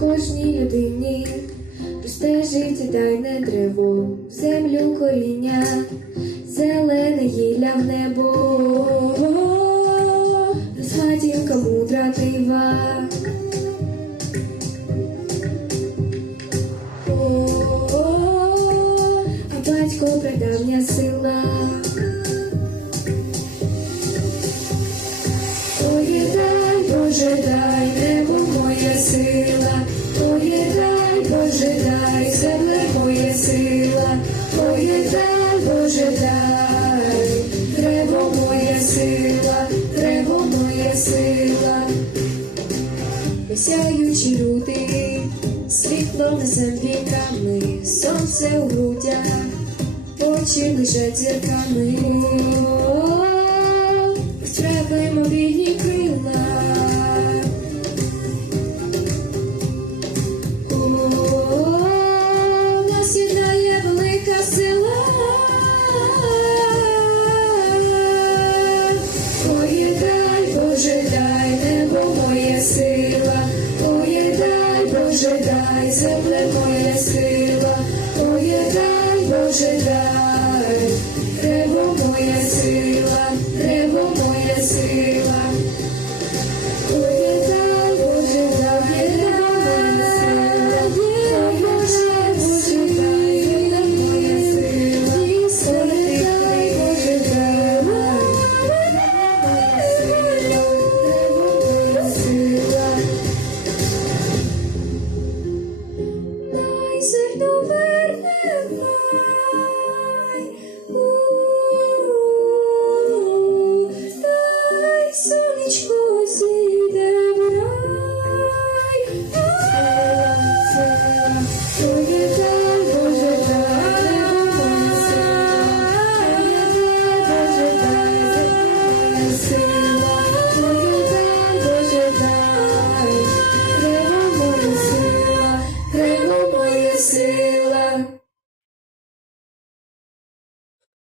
кожній людині росте життєдайне древо, в землю коріння, зелене гілля в небо, нас матінка мудра трива. О, а батько прадавня сила. Твоє Боже, дай, древо моя сила, древо моя сила, Висяючі люди, світло несем віками, сонце у грудях, очі лежать зірками. Дай, Боже, земле моя сила.